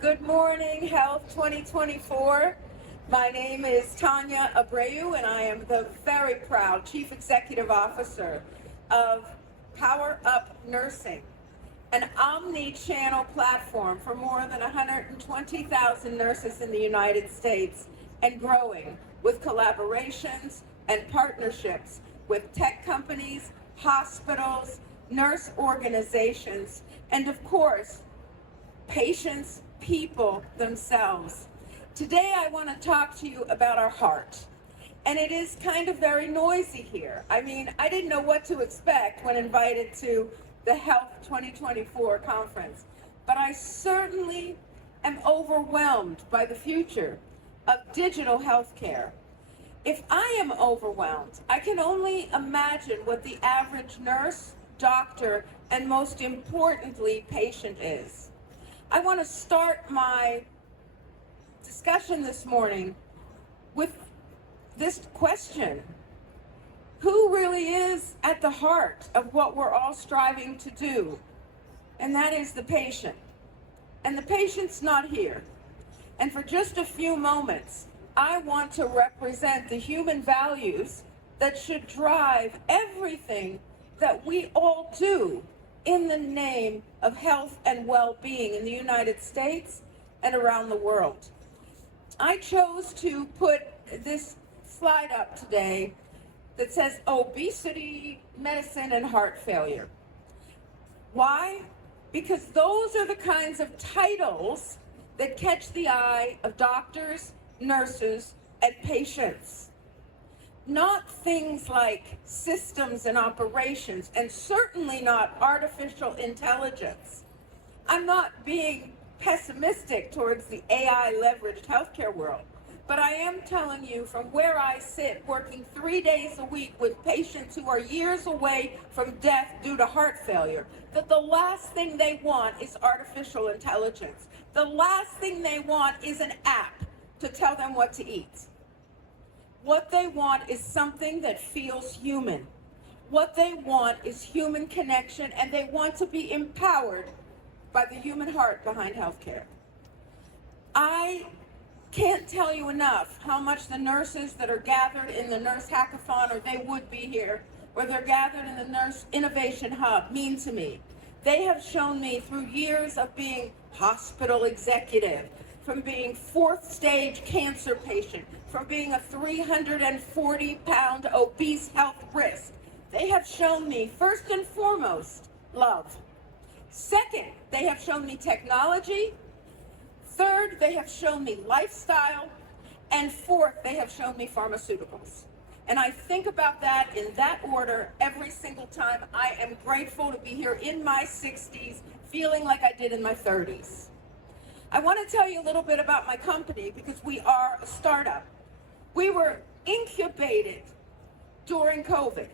Good morning, Health 2024. My name is Tanya Abreu, and I am the very proud Chief Executive Officer of Power Up Nursing, an omni-channel platform for more than 120,000 nurses in the United States and growing, with collaborations and partnerships with tech companies, hospitals, nurse organizations, and of course, patients, people themselves. Today I want to talk to you about our heart. And it is kind of very noisy here. I mean, I didn't know what to expect when invited to the Health 2024 conference, but I certainly am overwhelmed by the future of digital healthcare. If I am overwhelmed, I can only imagine what the average nurse, doctor, and most importantly, patient is. I want to start my discussion this morning with this question. Who really is at the heart of what we're all striving to do? And that is the patient. And the patient's not here. And for just a few moments, I want to represent the human values that should drive everything that we all do in the name of health and well-being in the United States and around the world. I chose to put this slide up today that says obesity, medicine, and heart failure. Why? Because those are the kinds of titles that catch the eye of doctors, nurses, and patients. Not things like systems and operations, and certainly not artificial intelligence. I'm not being pessimistic towards the AI-leveraged healthcare world, but I am telling you from where I sit, working 3 days a week with patients who are years away from death due to heart failure, that the last thing they want is artificial intelligence. The last thing they want is an app to tell them what to eat. What they want is something that feels human. What they want is human connection, and they want to be empowered by the human heart behind healthcare. I can't tell you enough how much the nurses that are gathered in the Nurse Hackathon, or they would be here, or they're gathered in the Nurse Innovation Hub, mean to me. They have shown me through years of being hospital executive, from being fourth stage cancer patient, from being a 340-pound obese health risk. They have shown me, first and foremost, love. Second, they have shown me technology. Third, they have shown me lifestyle. And fourth, they have shown me pharmaceuticals. And I think about that in that order every single time. I am grateful to be here in my 60s, feeling like I did in my 30s. I want to tell you a little bit about my company because we are a startup. We were incubated during COVID,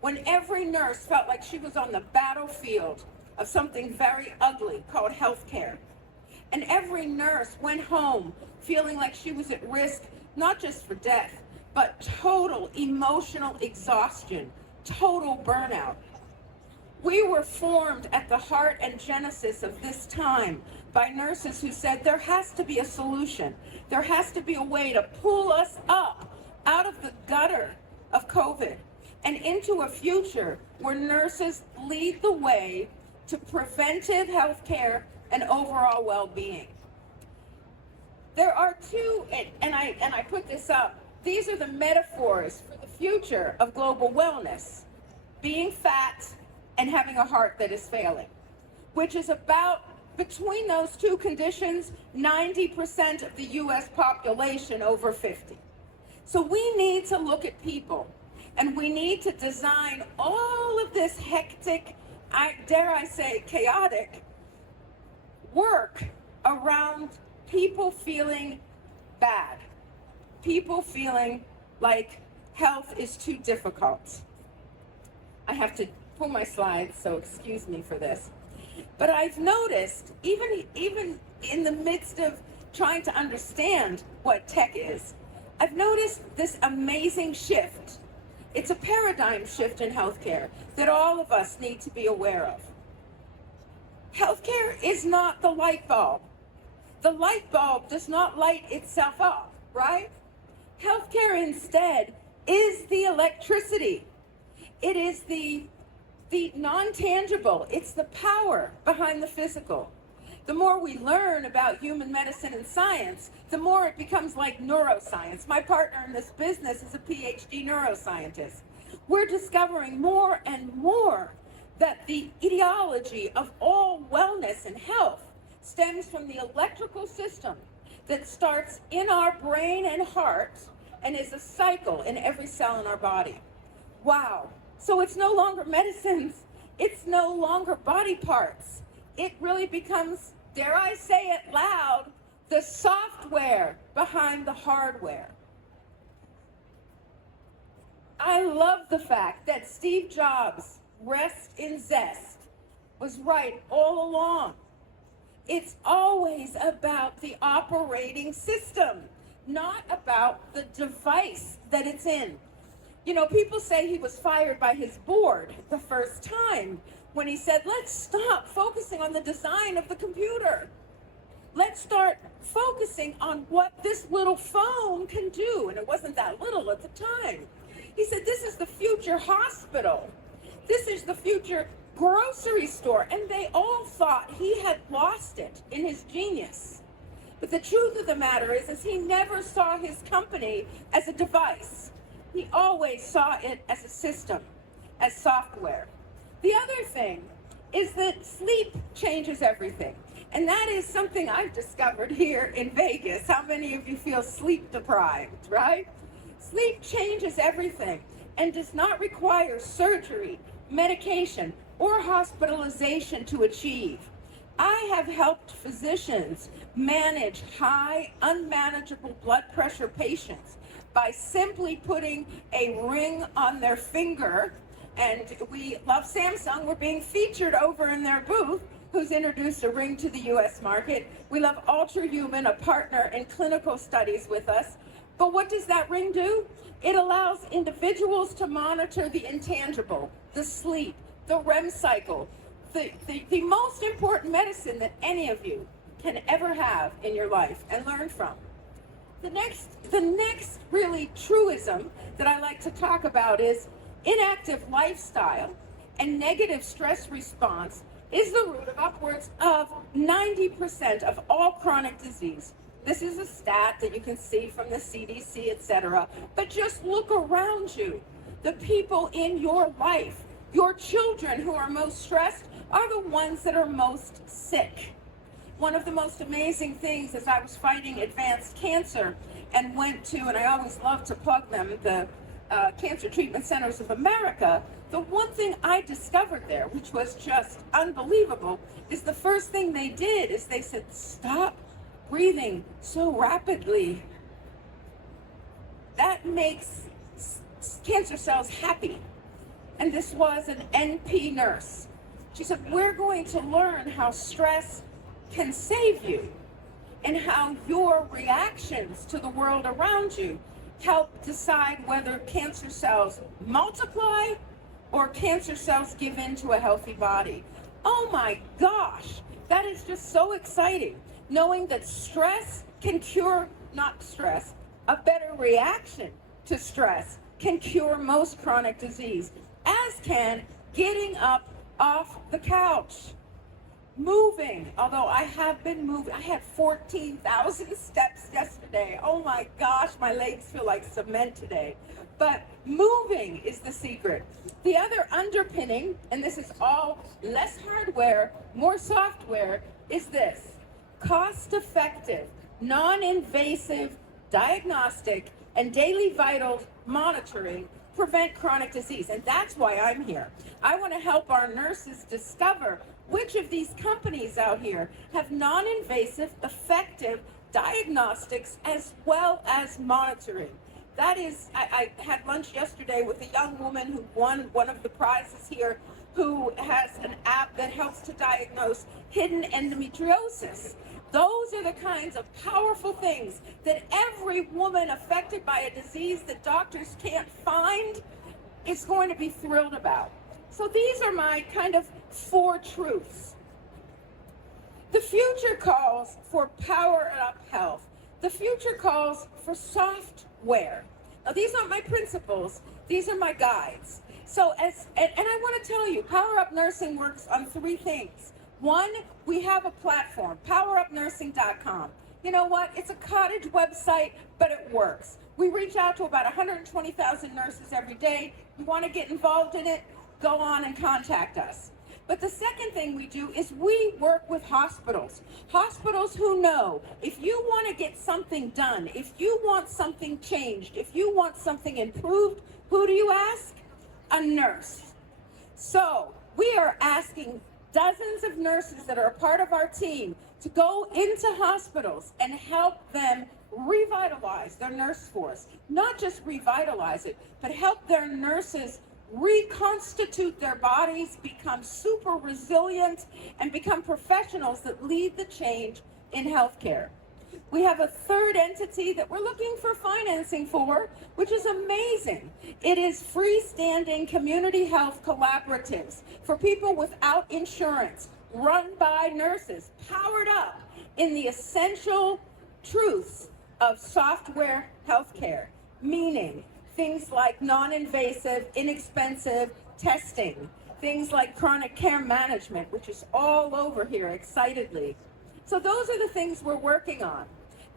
when every nurse felt like she was on the battlefield of something very ugly called healthcare. And every nurse went home feeling like she was at risk, not just for death, but total emotional exhaustion, total burnout. We were formed at the heart and genesis of this time by nurses who said there has to be a solution. There has to be a way to pull us up out of the gutter of COVID and into a future where nurses lead the way to preventive health care and overall well-being. There are two, and I put this up, these are the metaphors for the future of global wellness: being fat and having a heart that is failing, which is about, between those two conditions, 90% of the US population over 50. So we need to look at people, and we need to design all of this hectic, dare I say chaotic, work around people feeling bad, people feeling like health is too difficult. I have to pull my slides, so excuse me for this. But I've noticed, even in the midst of trying to understand what tech is, I've noticed this amazing shift. It's a paradigm shift in healthcare that all of us need to be aware of. Healthcare is not the light bulb. The light bulb does not light itself up, right? Healthcare instead is the electricity. It is the non-tangible. It's the power behind the physical. The more we learn about human medicine and science, the more it becomes like neuroscience. My partner in this business is a PhD neuroscientist. We're discovering more and more that the etiology of all wellness and health stems from the electrical system that starts in our brain and heart and is a cycle in every cell in our body. Wow. So it's no longer medicines. It's no longer body parts. It really becomes, dare I say it loud, the software behind the hardware. I love the fact that Steve Jobs' rest in zest was right all along. It's always about the operating system, not about the device that it's in. You know, people say he was fired by his board the first time when he said, let's stop focusing on the design of the computer. Let's start focusing on what this little phone can do. And it wasn't that little at the time. He said, this is the future hospital. This is the future grocery store. And they all thought he had lost it in his genius. But the truth of the matter is he never saw his company as a device. He always saw it as a system, as software. The other thing is that sleep changes everything. And that is something I've discovered here in Vegas. How many of you feel sleep deprived, right? Sleep changes everything and does not require surgery, medication, or hospitalization to achieve. I have helped physicians manage high, unmanageable blood pressure patients by simply putting a ring on their finger. And we love Samsung. We're being featured over in their booth, who's introduced a ring to the US market. We love Ultrahuman, a partner in clinical studies with us. But what does that ring do? It allows individuals to monitor the intangible, the sleep, the REM cycle, the most important medicine that any of you can ever have in your life and learn from. The next really truism that I like to talk about is inactive lifestyle and negative stress response is the root of upwards of 90% of all chronic disease. This is a stat that you can see from the CDC, etc. But just look around you. The people in your life, your children who are most stressed, are the ones that are most sick. One of the most amazing things is I was fighting advanced cancer and went to, and I always love to plug them, the Cancer Treatment Centers of America. The one thing I discovered there, which was just unbelievable, is the first thing they did is they said, stop breathing so rapidly. That makes cancer cells happy. And this was an NP nurse. She said, we're going to learn how stress can save you and how your reactions to the world around you help decide whether cancer cells multiply or cancer cells give in to a healthy body. Oh my gosh, that is just so exciting, knowing that stress can cure, not stress, a better reaction to stress can cure most chronic disease, as can getting up off the couch. Moving, although I have been moving. I had 14,000 steps yesterday. Oh my gosh, my legs feel like cement today. But moving is the secret. The other underpinning, and this is all less hardware, more software, is this: cost-effective, non-invasive diagnostic and daily vital monitoring prevent chronic disease. And that's why I'm here. I want to help our nurses discover which of these companies out here have non-invasive, effective diagnostics as well as monitoring. That is, I had lunch yesterday with a young woman who won one of the prizes here, who has an app that helps to diagnose hidden endometriosis. Those are the kinds of powerful things that every woman affected by a disease that doctors can't find is going to be thrilled about. So these are my kind of 4 truths. The future calls for power up health. The future calls for software. Now, these aren't my principles, these are my guides. So, and I want to tell you, Power Up Nursing works on three things. One, we have a platform, powerupnursing.com. You know what? It's a cottage website, but it works. We reach out to about 120,000 nurses every day. You want to get involved in it? Go on and contact us. But the second thing we do is we work with hospitals. Hospitals who know if you want to get something done, if you want something changed, if you want something improved, who do you ask? A nurse. So we are asking dozens of nurses that are a part of our team to go into hospitals and help them revitalize their nurse force. Not just revitalize it, but help their nurses reconstitute their bodies, become super resilient, and become professionals that lead the change in healthcare. We have a third entity that we're looking for financing for, which is amazing. It is freestanding community health collaboratives for people without insurance, run by nurses, powered up in the essential truths of software healthcare, meaning things like non-invasive, inexpensive testing, things like chronic care management, which is all over here excitedly. So those are the things we're working on.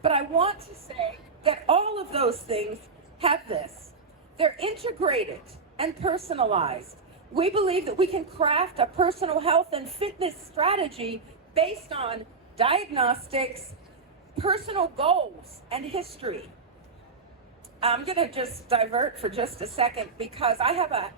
But I want to say that all of those things have this. They're integrated and personalized. We believe that we can craft a personal health and fitness strategy based on diagnostics, personal goals, and history. I'm going to just divert for just a second because I have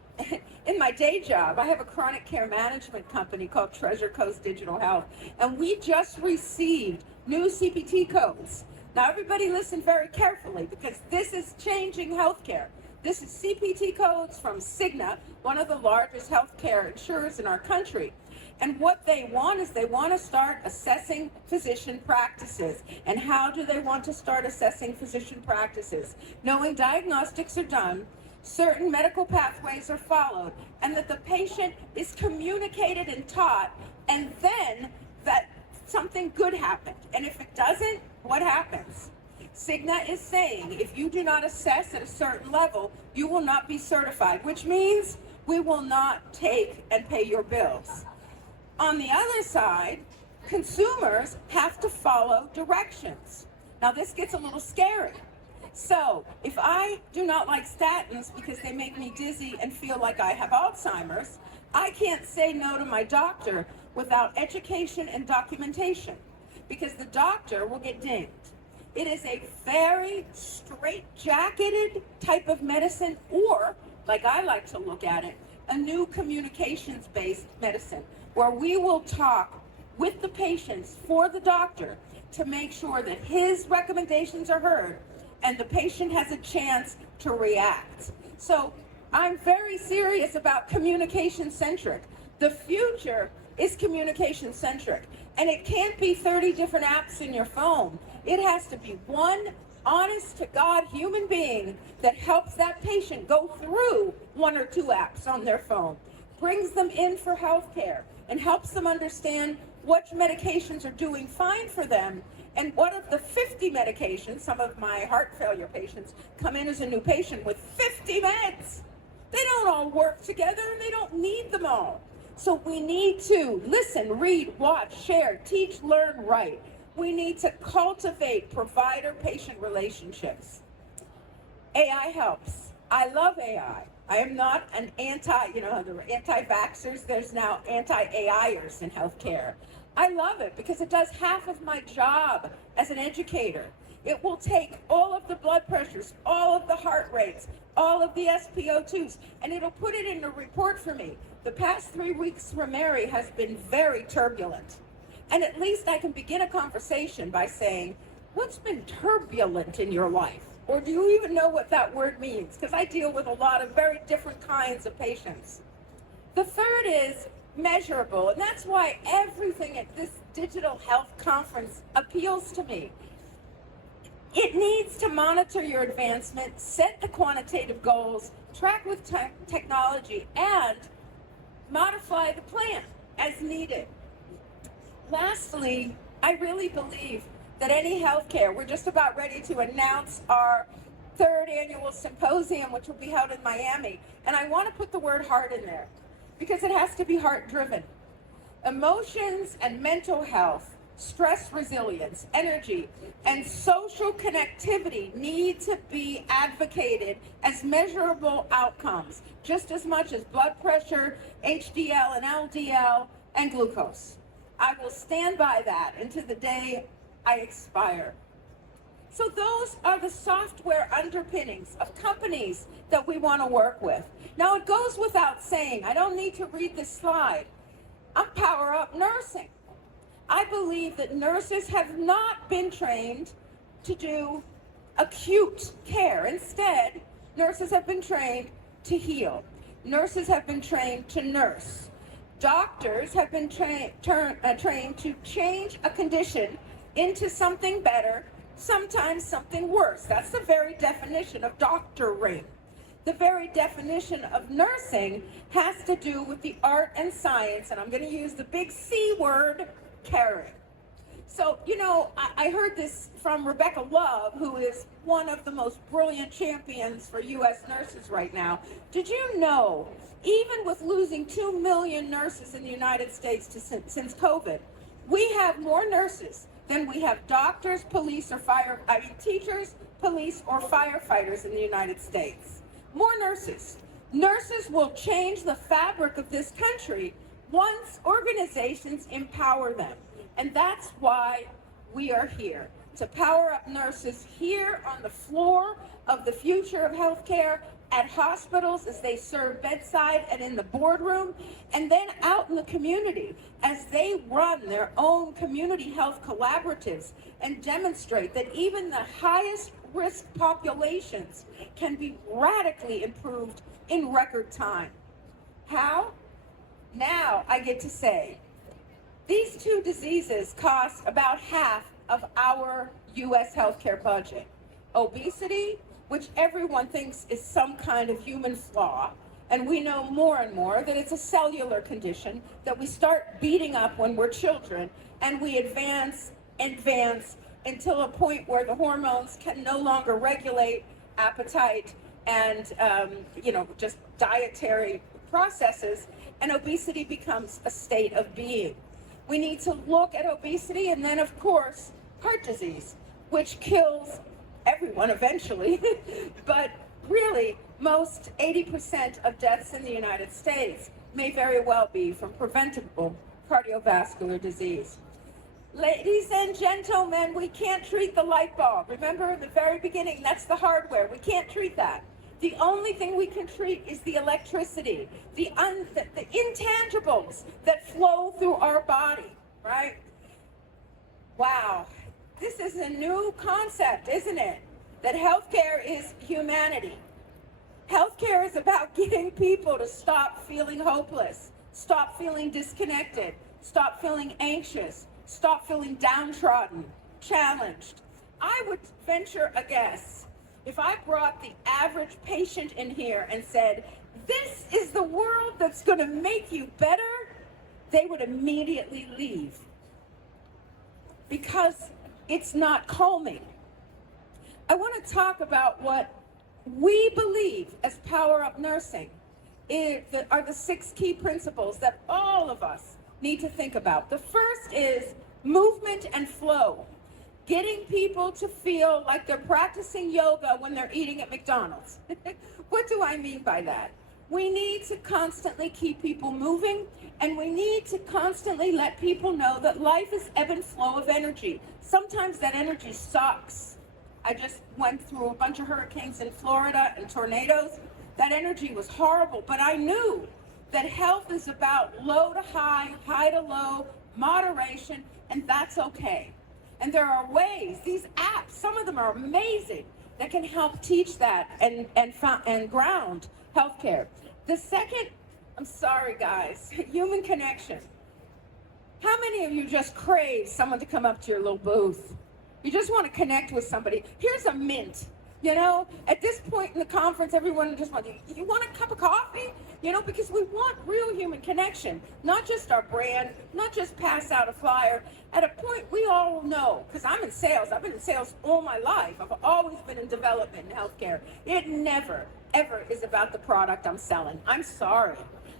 in my day job, I have a chronic care management company called Treasure Coast Digital Health, and we just received new CPT codes. Now, everybody listen very carefully because this is changing healthcare. This is CPT codes from Cigna, one of the largest healthcare insurers in our country. And what they want is they want to start assessing physician practices. And how do they want to start assessing physician practices? Knowing diagnostics are done, certain medical pathways are followed, and that the patient is communicated and taught, and then that something good happened. And if it doesn't, what happens? Cigna is saying if you do not assess at a certain level, you will not be certified, which means we will not take and pay your bills. On the other side, consumers have to follow directions. Now, this gets a little scary. So, if I do not like statins because they make me dizzy and feel like I have Alzheimer's, I can't say no to my doctor without education and documentation, because the doctor will get dinged. It is a very straight-jacketed type of medicine, or, like I like to look at it, a new communications-based medicine, where we will talk with the patients for the doctor to make sure that his recommendations are heard and the patient has a chance to react. So I'm very serious about communication-centric. The future is communication-centric, and it can't be 30 different apps in your phone. It has to be one honest-to-God human being that helps that patient go through one or two apps on their phone, brings them in for health care, and helps them understand which medications are doing fine for them, and what of the 50 medications. Some of my heart failure patients come in as a new patient with 50 meds. They don't all work together, and they don't need them all. So we need to listen, read, watch, share, teach, learn, write. We need to cultivate provider-patient relationships. AI helps. I love AI. I am not an there were anti-vaxxers, there's now anti-AIers in healthcare. I love it because it does half of my job as an educator. It will take all of the blood pressures, all of the heart rates, all of the SpO2s, and it'll put it in a report for me. The past 3 weeks for Mary has been very turbulent. And at least I can begin a conversation by saying, what's been turbulent in your life? Or do you even know what that word means? Because I deal with a lot of very different kinds of patients. The third is measurable, and that's why everything at this digital health conference appeals to me. It needs to monitor your advancement, set the quantitative goals, track with technology, and modify the plan as needed. lastly, I really believe that any healthcare, we're just about ready to announce our third annual symposium, which will be held in Miami. And I want to put the word heart in there because it has to be heart-driven. Emotions and mental health, stress resilience, energy, and social connectivity need to be advocated as measurable outcomes, just as much as blood pressure, HDL and LDL, and glucose. I will stand by that until the day I expire. So those are the software underpinnings of companies that we want to work with. Now it goes without saying, I don't need to read this slide. I'm Power Up Nursing. I believe that nurses have not been trained to do acute care. Instead, nurses have been trained to heal. Nurses have been trained to nurse. Doctors have been trained to change a condition into something better, sometimes something worse. That's the very definition of doctoring. The very definition of nursing has to do with the art and science, and I'm going to use the big C word, caring. So, I heard this from Rebecca Love, who is one of the most brilliant champions for U.S. nurses right now. Did you know, even with losing 2 million nurses in the United States since COVID, we have more nurses than we have doctors, teachers, police, or firefighters in the United States. More nurses. Nurses will change the fabric of this country once organizations empower them. And that's why we are here, to power up nurses here on the floor of the future of healthcare, at hospitals as they serve bedside and in the boardroom, and then out in the community as they run their own community health collaboratives and demonstrate that even the highest risk populations can be radically improved in record time. How? Now I get to say, these two diseases cost about half of our U.S. healthcare budget. Obesity, which everyone thinks is some kind of human flaw, and we know more and more that it's a cellular condition that we start beating up when we're children, and we advance until a point where the hormones can no longer regulate appetite and just dietary processes, and obesity becomes a state of being. We need to look at obesity, and then of course heart disease, which kills everyone eventually, but really most 80% of deaths in the United States may very well be from preventable cardiovascular disease. Ladies and gentlemen, we can't treat the light bulb. Remember in the very beginning, that's the hardware. We can't treat that. The only thing we can treat is the electricity, the intangibles that flow through our body, right? Wow. This is a new concept, isn't it? That healthcare is humanity. Healthcare is about getting people to stop feeling hopeless, stop feeling disconnected, stop feeling anxious, stop feeling downtrodden, challenged. I would venture a guess, if I brought the average patient in here and said, this is the world that's going to make you better, they would immediately leave. Because it's not calming. I want to talk about what we believe as Power Up Nursing are the 6 key principles that all of us need to think about. The first is movement and flow. Getting people to feel like they're practicing yoga when they're eating at McDonald's. What do I mean by that? We need to constantly keep people moving, and we need to constantly let people know that life is ebb and flow of energy. Sometimes that energy sucks. I just went through a bunch of hurricanes in Florida and tornadoes. That energy was horrible, but I knew that health is about low to high, high to low, moderation, and that's okay. And there are ways, these apps, some of them are amazing, that can help teach that and ground healthcare. The second, I'm sorry guys, human connection. How many of you just crave someone to come up to your little booth? You just want to connect with somebody. Here's a mint. You know, at this point in the conference, everyone just wants, you want a cup of coffee? You know, because we want real human connection, not just our brand, not just pass out a flyer. At a point, we all know, because I'm in sales, I've been in sales all my life. I've always been in development in healthcare. It never, ever is about the product I'm selling. I'm sorry.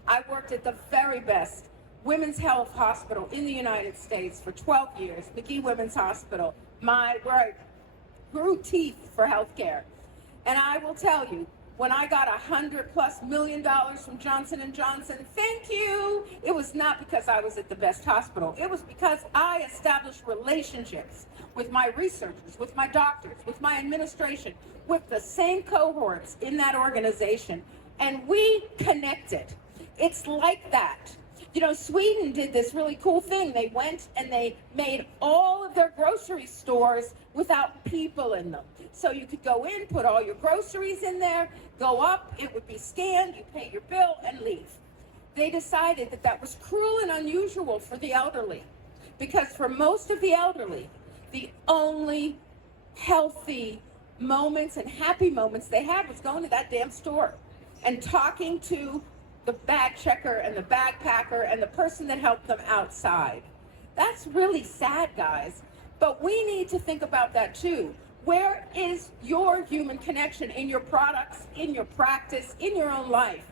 I worked at the very best women's health hospital in the United States for 12 years, McGee Women's Hospital, where I grew teeth for healthcare. And I will tell you, when I got $100+ million from Johnson & Johnson, thank you. It was not because I was at the best hospital. It was because I established relationships with my researchers, with my doctors, with my administration, with the same cohorts in that organization. And we connected. It's like that. You know, Sweden did this really cool thing. They went and they made all of their grocery stores without people in them. So you could go in, put all your groceries in there, go up, it would be scanned, you pay your bill and leave. They decided that that was cruel and unusual for the elderly, because for most of the elderly, the only healthy moments and happy moments they had was going to that damn store and talking to the bag checker and the bag packer and the person that helped them outside. That's really sad, guys. But we need to think about that too. Where is your human connection in your products, in your practice, in your own life?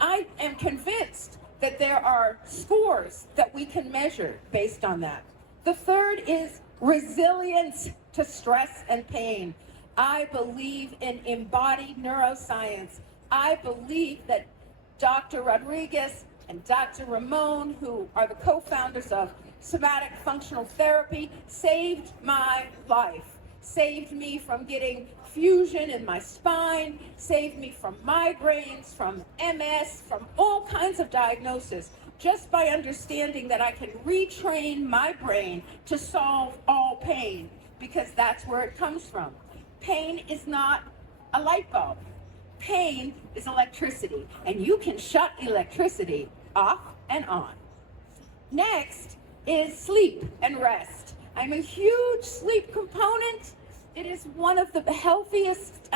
I am convinced that there are scores that we can measure based on that. The third is resilience to stress and pain. I believe in embodied neuroscience. I believe that Dr. Rodriguez and Dr. Ramon, who are the co-founders of Somatic Functional Therapy, saved my life. Saved me from getting fusion in my spine, saved me from migraines, from MS, from all kinds of diagnoses, just by understanding that I can retrain my brain to solve all pain, because that's where it comes from. Pain is not a light bulb. Pain is electricity, and you can shut electricity off and on. Next is sleep and rest. I'm a huge sleep component. It is one of the healthiest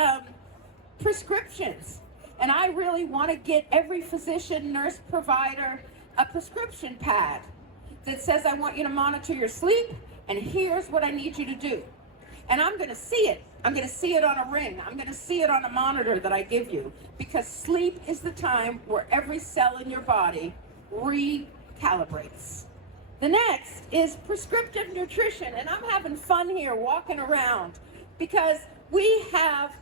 prescriptions. And I really want to get every physician, nurse, provider a prescription pad that says, I want you to monitor your sleep, and here's what I need you to do. And I'm going to see it. I'm going to see it on a ring. I'm going to see it on a monitor that I give you, because sleep is the time where every cell in your body recalibrates. The next is prescriptive nutrition, and I'm having fun here walking around because we have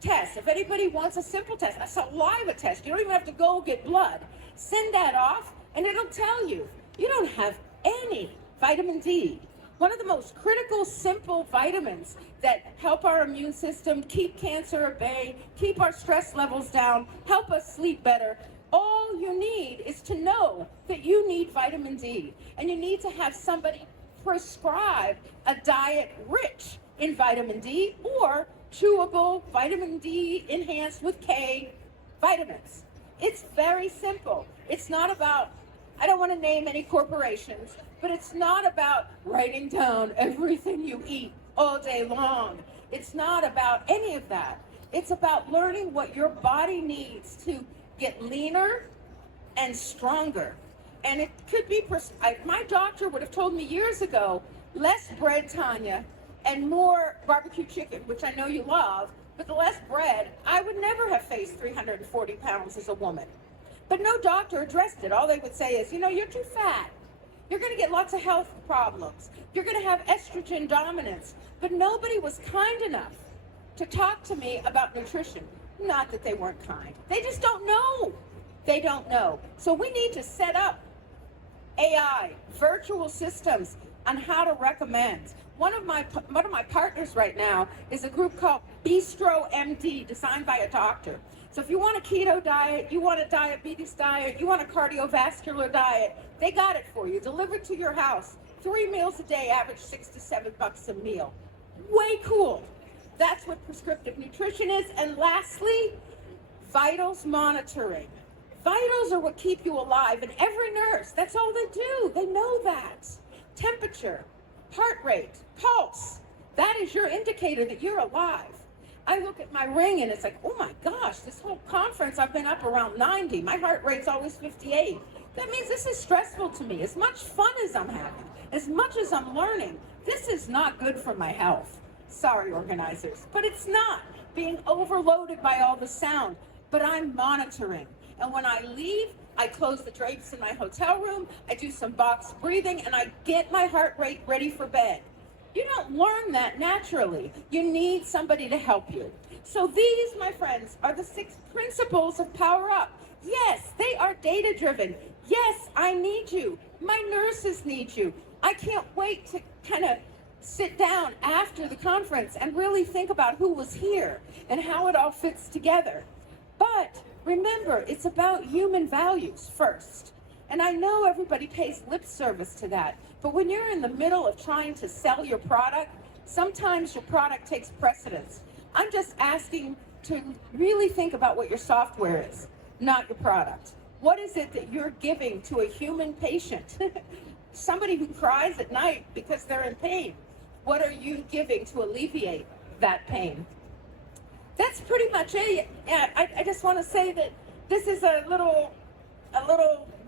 tests. If anybody wants a simple test, a saliva test, you don't even have to go get blood. Send that off and it'll tell you you don't have any vitamin D. One of the most critical, simple vitamins that help our immune system, keep cancer at bay, keep our stress levels down, help us sleep better. All you need is to know that you need vitamin D, and you need to have somebody prescribe a diet rich in vitamin D or chewable vitamin D enhanced with K vitamins. It's very simple. It's not about, I don't want to name any corporations, but it's not about writing down everything you eat all day long. It's not about any of that. It's about learning what your body needs to get leaner and stronger. And it could be, my doctor would have told me years ago, less bread, Tanya, and more barbecue chicken, which I know you love, but the less bread, I would never have faced 340 pounds as a woman. But no doctor addressed it. All they would say is, you know, you're too fat. You're going to get lots of health problems. You're going to have estrogen dominance. But nobody was kind enough to talk to me about nutrition. Not that they weren't kind. They just don't know. They don't know. So we need to set up AI, virtual systems on how to recommend. One of my partners right now is a group called Bistro MD, designed by a doctor. So if you want a keto diet, you want a diabetes diet, you want a cardiovascular diet, they got it for you, delivered to your house. 3 meals a day, average $6 to $7 a meal. Way cool. That's what prescriptive nutrition is. And lastly, vitals monitoring. Vitals are what keep you alive, and every nurse, that's all they do. They know that. Temperature, heart rate, pulse, that is your indicator that you're alive. I look at my ring and it's like, oh my gosh, this whole conference I've been up around 90. My heart rate's always 58. That means this is stressful to me. As much fun as I'm having, as much as I'm learning, this is not good for my health. Sorry, organizers, but it's not. Being overloaded by all the sound, but I'm monitoring. And when I leave, I close the drapes in my hotel room, I do some box breathing, and I get my heart rate ready for bed. You don't learn that naturally. You need somebody to help you. So these, my friends, are the 6 principles of Power Up. Yes, they are data-driven. Yes, I need you. My nurses need you. I can't wait to kind of sit down after the conference and really think about who was here and how it all fits together. But remember, it's about human values first. And I know everybody pays lip service to that, but when you're in the middle of trying to sell your product, sometimes your product takes precedence. I'm just asking to really think about what your software is, not your product. What is it that you're giving to a human patient? Somebody who cries at night because they're in pain. What are you giving to alleviate that pain? That's pretty much it. I just want to say that this is a little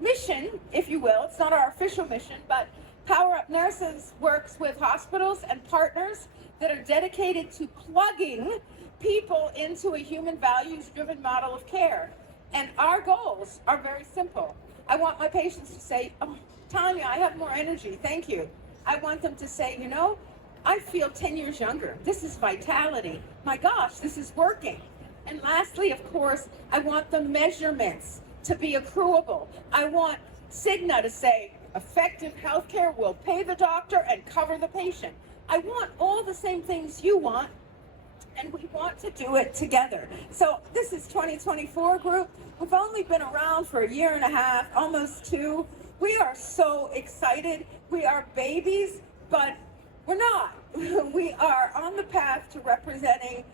mission, if you will. It's not our official mission, but Power Up Nurses works with hospitals and partners that are dedicated to plugging people into a human values-driven model of care. And our goals are very simple. I want my patients to say, oh, Tanya, I have more energy, thank you. I want them to say, you know, I feel 10 years younger. This is vitality. My gosh, this is working. And lastly, of course, I want the measurements to be accruable. I want Cigna to say, effective healthcare will pay the doctor and cover the patient. I want all the same things you want, and we want to do it together. So this is 2024 group. We've only been around for 1.5 years, almost 2. We are so excited. We are babies, but we're not. We are on the path to representing,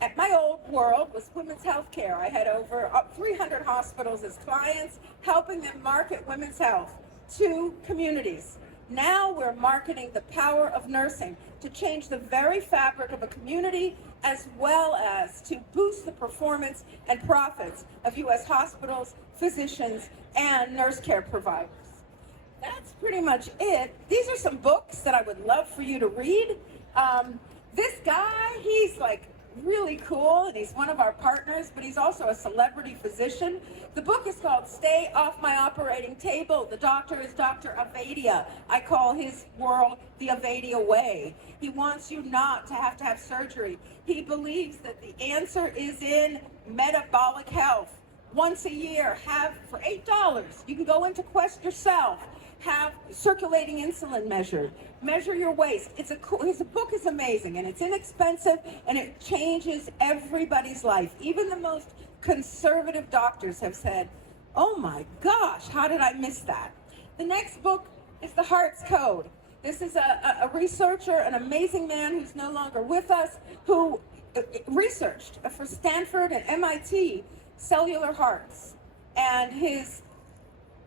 at my old world was women's health care. I had over 300 hospitals as clients, helping them market women's health to communities. Now we're marketing the power of nursing to change the very fabric of a community, as well as to boost the performance and profits of U.S. hospitals, physicians, and nurse care providers. That's pretty much it. These are some books that I would love for you to read. This guy, he's like really cool, and he's one of our partners, but he's also a celebrity physician. The book is called Stay Off My Operating Table. The doctor is Dr. Avadia. I call his world the Avadia way. He wants you not to have surgery. He believes that the answer is in metabolic health. Once a year, have for $8, you can go into Quest yourself, have circulating insulin measured, measure your waist. His book is amazing, and it's inexpensive, and it changes everybody's life. Even the most conservative doctors have said, oh my gosh, how did I miss that? The next book is The Heart's Code. This is a researcher, an amazing man who's no longer with us, who researched for Stanford and MIT cellular hearts. And his,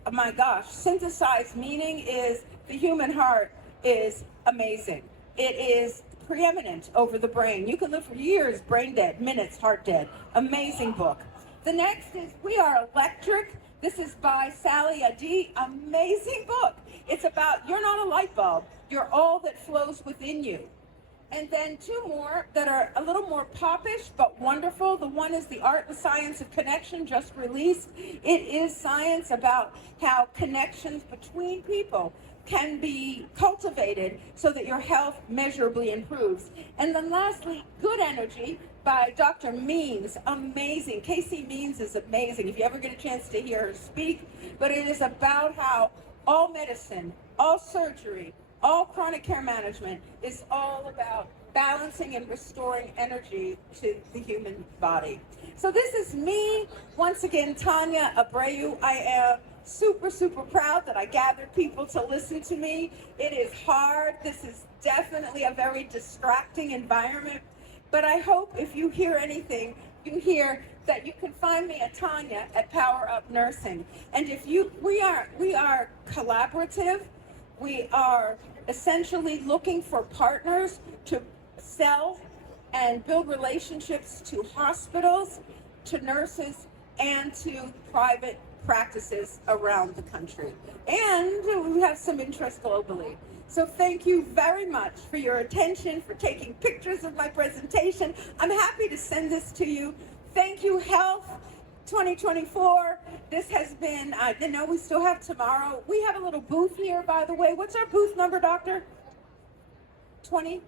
oh my gosh, synthesized meaning is the human heart is amazing. It is preeminent over the brain. You can live for years brain dead, minutes heart dead. Amazing book. The next is We Are Electric. This is by Sally Adi. Amazing book. It's about you're not a light bulb. You're all that flows within you. And then 2 more that are a little more popish but wonderful. The one is The Art and Science of Connection, just released. It is science about how connections between people can be cultivated so that your health measurably improves. And then lastly, Good Energy by Dr. Means. Amazing. Casey Means is amazing if you ever get a chance to hear her speak. But it is about how all medicine, all surgery, all chronic care management is all about balancing and restoring energy to the human body. So this is me, once again, Tanya Abreu. I am super, super proud that I gathered people to listen to me. It is hard. This is definitely a very distracting environment. But I hope if you hear anything, you hear that you can find me at Tanya at Power Up Nursing. And if we are collaborative. We are essentially looking for partners to sell and build relationships to hospitals, to nurses, and to private practices around the country. And we have some interest globally. So thank you very much for your attention, for taking pictures of my presentation. I'm happy to send this to you. Thank you, Health 2024. This has been, we still have tomorrow. We have a little booth here, by the way. What's our booth number, Doctor? 20?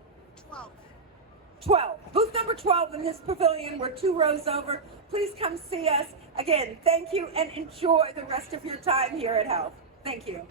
12. Booth number 12 in this pavilion. We're 2 rows over. Please come see us. Again, thank you and enjoy the rest of your time here at Health. Thank you.